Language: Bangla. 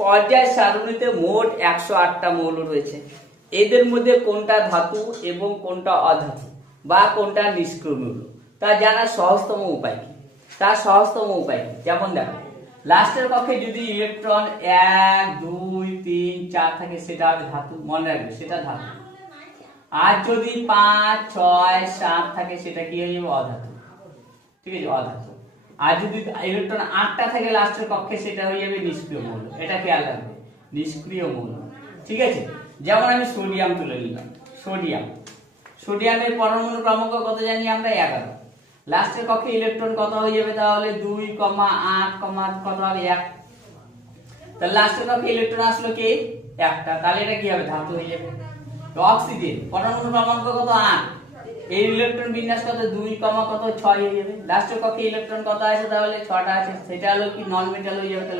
পর্যায় সারণীতে মোট 108টা মৌল রয়েছে। এদের মধ্যে কোনটা ধাতু এবং কোনটা অধাতু বা কোনটা নিষ্ক্রিয় মৌল তা জানার সহজতম উপায় কি? তার সহজতম উপায় কি? যেমন দেখো, লাস্টের কক্ষে যদি ইলেকট্রন 1 2 3 4 থাকে সেটা হবে ধাতু, মনে রাখবে সেটা ধাতু। আর যদি 5 6 7 থাকে সেটা কি হয়ে যাবে? অধাতু। ঠিক আছে, অধাতু। আর যদি ইলেকট্রন 8টা থাকে লাস্টের কক্ষে সেটা হয়ে যাবে নিষ্ক্রিয় মৌল। এটা খেয়াল রাখবে, নিষ্ক্রিয় মৌল। ঠিক আছে, যেমন আমি সোডিয়াম তুলে নিলাম। সোডিয়ামের পরমাণু ক্রমাঙ্ক কত জানি আমরা? 11। লাস্টের কক্ষে ইলেকট্রন কত হয়ে যাবে তাহলে? 2, 8, কত হবে? 1। তাহলে লাস্টের কক্ষে ইলেকট্রন আসলো কি? একটা। তাহলে এটা কি হবে? ধাতু হয়ে যাবে। তো অক্সিজেন পরমাণু ক্রমাঙ্ক কত? 8। এই ইলেকট্রন বিন্যাস কত? 2, কত 6 হয়ে যাবে। লাস্টের কক্ষে ইলেকট্রন কত আছে তাহলে? 6টা আছে, সেটা হলো কি নন মেটাল হয়ে যাবে।